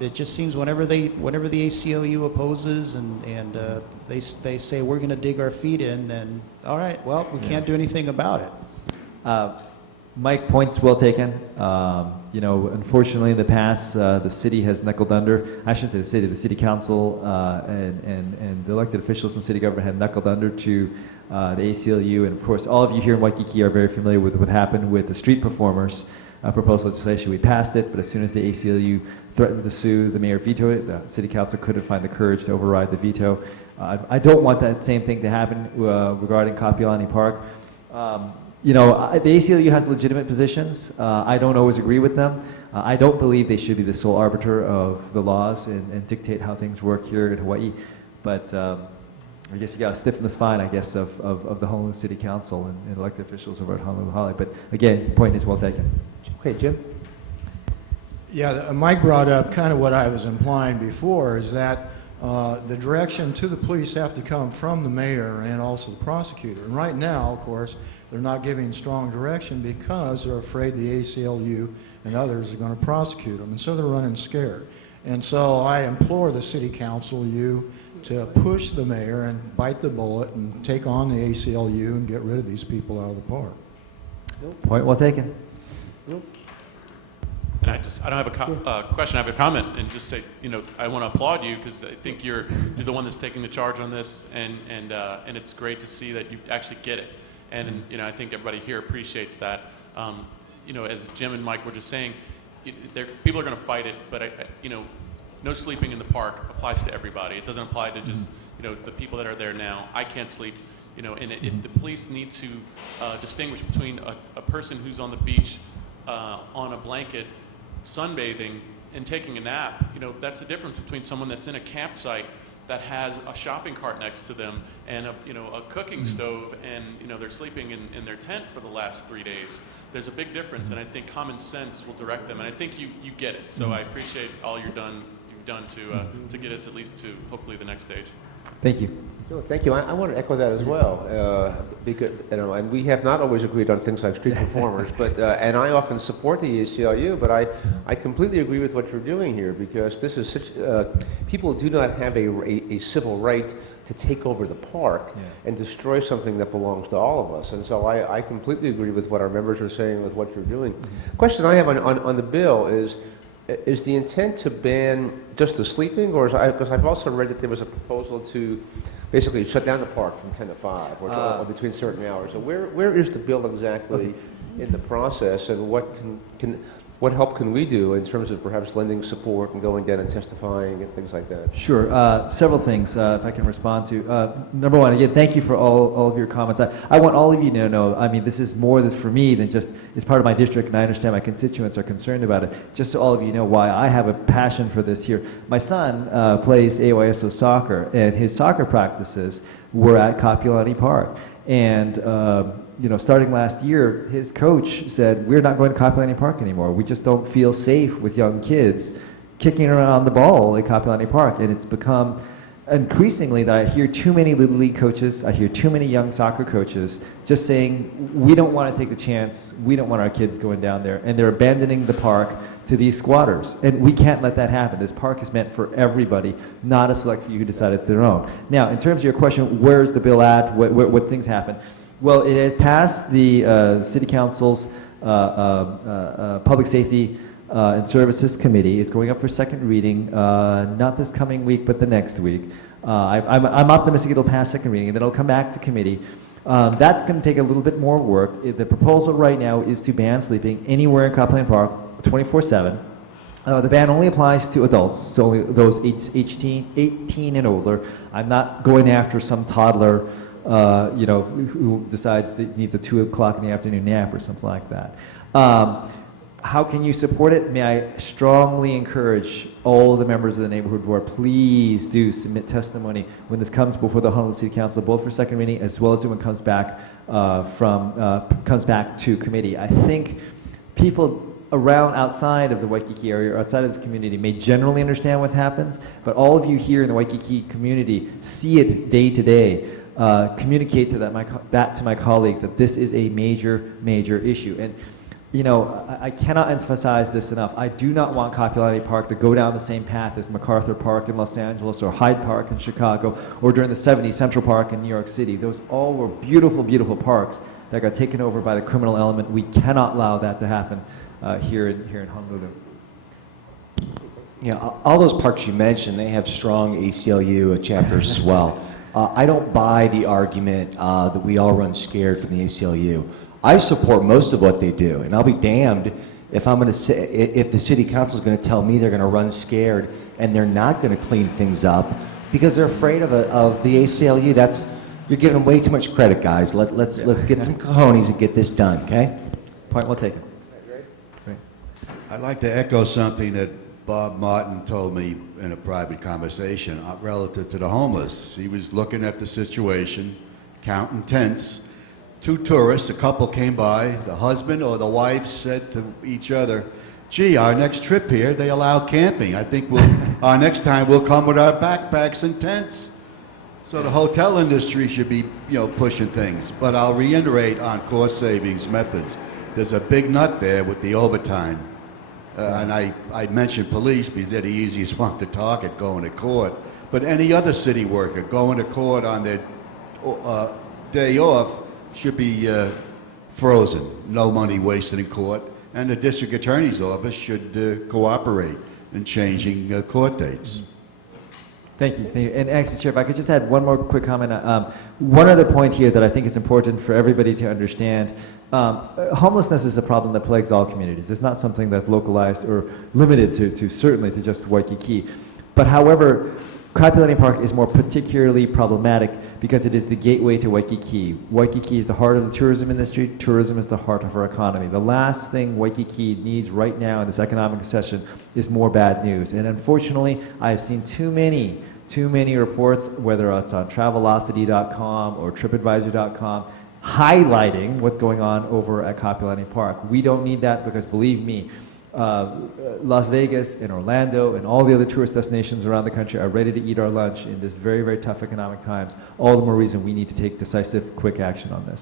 It just seems whenever the ACLU opposes and they say we're going to dig our feet in, then all right, well, we can't do anything about it. Mike, points well taken. You know, unfortunately, in the past, the city has knuckled under. I shouldn't say the city. The city council and the elected officials in city government have knuckled under to the ACLU. And of course, all of you here in Waikiki are very familiar with what happened with the street performers. Proposed legislation. We passed it, but as soon as the ACLU threatened to sue, the mayor vetoed it. The city council couldn't find the courage to override the veto. I don't want that same thing to happen regarding Kapiolani Park. You know, the ACLU has legitimate positions. I don't always agree with them. I don't believe they should be the sole arbiter of the laws and dictate how things work here in Hawaii. But I guess you got to stiffen the spine, I guess, of the Honolulu City Council and elected officials over at Honolulu Hale. But again, point is well taken. Okay, Jim? Yeah, Mike brought up kind of what I was implying before, is that the direction to the police have to come from the mayor and also the prosecutor. And right now, of course, they're not giving strong direction because they're afraid the ACLU and others are going to prosecute them. And so they're running scared. And so I implore the city council, you, to push the mayor and bite the bullet and take on the ACLU and get rid of these people out of the park. Point well taken. And I don't have a question, I have a comment, and just say, you know, I want to applaud you because I think you're the one that's taking the charge on this, and it's great to see that you actually get it. And you know, I think everybody here appreciates that. You know, as Jim and Mike were just saying, people are going to fight it, but you know, no sleeping in the park applies to everybody. It doesn't apply to just you know, the people that are there now. I can't sleep. You know, and the police need to distinguish between a person who's on the beach on a blanket sunbathing and taking a nap. You know, that's the difference between someone that's in a campsite that has a shopping cart next to them and a cooking stove, and you know, they're sleeping in their tent for the last 3 days. There's a big difference, and I think common sense will direct them, and I think you get it. So I appreciate all you've done to get us at least to hopefully the next stage. Thank you. Sure, thank you. I want to echo that as well, because you know, and we have not always agreed on things like street performers, but and I often support the ACLU, but I completely agree with what you're doing here, because this is such people do not have a civil right to take over the park and destroy something that belongs to all of us, and so I completely agree with what our members are saying with what you're doing. Question I have on the bill is the intent to ban just the sleeping, or because I've also read that there was a proposal to basically shut down the park from 10 to 5, or between certain hours. So where is the bill exactly in the process, and what help can we do in terms of perhaps lending support and going down and testifying and things like that? Sure. Several things, if I can respond to. Number one, again, thank you for all of your comments. I want all of you to know, I mean, this is more for me than just, it's part of my district, and I understand my constituents are concerned about it. Just so all of you know why I have a passion for this here. My son plays AYSO soccer, and his soccer practices were at Kapiolani Park. And you know, starting last year, his coach said, we're not going to Kapiolani Park anymore. We just don't feel safe with young kids kicking around the ball at Kapiolani Park. And it's become increasingly that I hear too many Little League coaches, I hear too many young soccer coaches just saying, we don't want to take the chance, we don't want our kids going down there. And they're abandoning the park to these squatters. And we can't let that happen. This park is meant for everybody, not a select few who decide it's their own. Now, in terms of your question, where's the bill at, what things happen? Well, it has passed the City Council's Public Safety and Services Committee. It's going up for second reading, not this coming week, but the next week. I'm optimistic it'll pass second reading, and then it'll come back to committee. That's going to take a little bit more work. The proposal right now is to ban sleeping anywhere in Kapiolani Park 24/7. The ban only applies to adults, so only those 18 and older. I'm not going after some toddler you know, who decides they need the 2 o'clock in the afternoon nap or something like that. How can you support it? May I strongly encourage all the members of the neighborhood board, please do submit testimony when this comes before the Honolulu City Council, both for second reading as well as when it comes back comes back to committee. I think people around outside of the Waikiki area or outside of this community may generally understand what happens, but all of you here in the Waikiki community see it day to day. Communicate to that to my colleagues that this is a major issue. And you know, I cannot emphasize this enough. I do not want Kapiolani Park to go down the same path as MacArthur Park in Los Angeles or Hyde Park in Chicago or during the 70s Central Park in New York City. Those all were beautiful, beautiful parks that got taken over by the criminal element. We cannot allow that to happen here in Honolulu. Yeah, all those parks you mentioned, they have strong ACLU chapters as well. I don't buy the argument that we all run scared from the ACLU. I support most of what they do, and I'll be damned if if the city council is going to tell me they're going to run scared and they're not going to clean things up because they're afraid of the ACLU. You're giving them way too much credit, guys. Let's get some cojones and get this done, okay? Point well taken. Great. I'd like to echo something that Bob Martin told me in a private conversation relative to the homeless. He was looking at the situation, counting tents. Two tourists, a couple came by, the husband or the wife said to each other, gee, our next trip here, they allow camping. I think our next time we'll come with our backpacks and tents. So the hotel industry should be, pushing things. But I'll reiterate on cost savings methods. There's a big nut there with the overtime. And I mentioned police because they're the easiest one to target going to court. But any other city worker going to court on their day off should be frozen. No money wasted in court. And the district attorney's office should cooperate in changing court dates. Thank you. And actually, Chair, if I could just add one more quick comment. One other point here that I think is important for everybody to understand. Homelessness is a problem that plagues all communities. It's not something that's localized or limited to certainly to just Waikiki. But however, Kapiolani Park is more particularly problematic because it is the gateway to Waikiki. Waikiki is the heart of the tourism industry. Tourism is the heart of our economy. The last thing Waikiki needs right now in this economic recession is more bad news. And unfortunately, I've seen too many reports, whether it's on Travelocity.com or TripAdvisor.com, highlighting what's going on over at Kapiolani Park. We don't need that because, believe me, Las Vegas and Orlando and all the other tourist destinations around the country are ready to eat our lunch in this very, very tough economic times. All the more reason we need to take decisive, quick action on this.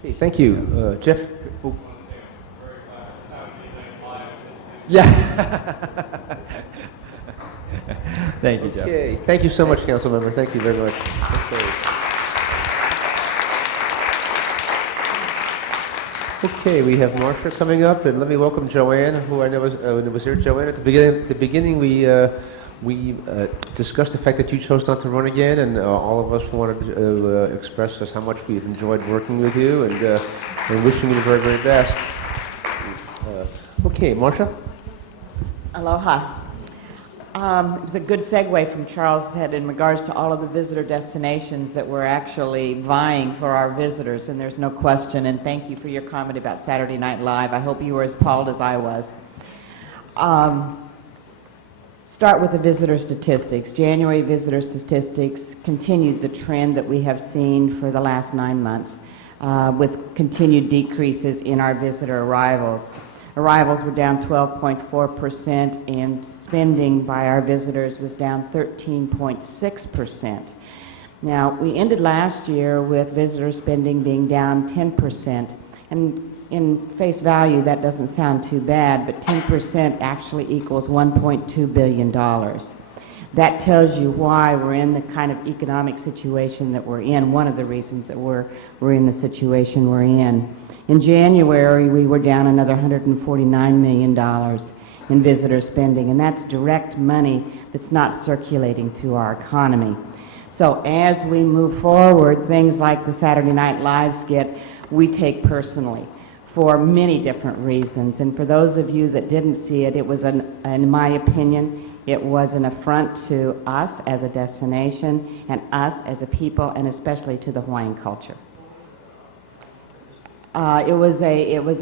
Okay, thank you. Jeff? Oh. Yeah. Thank you, Jeff. Okay, thank you so much, Council Member. Thank you very much. Okay, we have Marcia coming up, and let me welcome Joanne, who I know was here. Joanne, at the beginning we discussed the fact that you chose not to run again, and all of us wanted to express just how much we've enjoyed working with you, and wishing you the very, very best. Okay, Marcia? Aloha. It was a good segue from Charles' head in regards to all of the visitor destinations that we're actually vying for our visitors, and there's no question, and thank you for your comment about Saturday Night Live. I hope you were as appalled as I was. Start with the visitor statistics. January visitor statistics continued the trend that we have seen for the last 9 months, with continued decreases in our visitor arrivals. Arrivals were down 12.4%, and spending by our visitors was down 13.6%. Now, we ended last year with visitor spending being down 10%, and in face value that doesn't sound too bad, but 10% actually equals $1.2 billion. That tells you why we're in the kind of economic situation that we're in, one of the reasons that we're in the situation we're in. In January, we were down another $149 million in visitor spending, and that's direct money that's not circulating through our economy. So as we move forward, things like the Saturday Night Live skit, we take personally for many different reasons. And for those of you that didn't see it, it was, in my opinion, it was an affront to us as a destination and us as a people, and especially to the Hawaiian culture. It was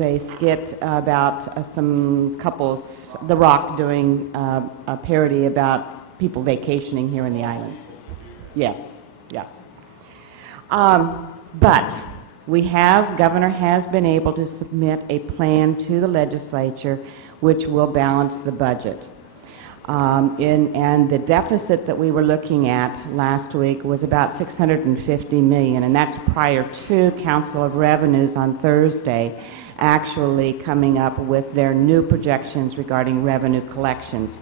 a skit about some couples, The Rock doing a parody about people vacationing here in the islands. Yes, yes. But Governor has been able to submit a plan to the legislature which will balance the budget. And the deficit that we were looking at last week was about $650 million, and that's prior to Council of Revenues on Thursday actually coming up with their new projections regarding revenue collections.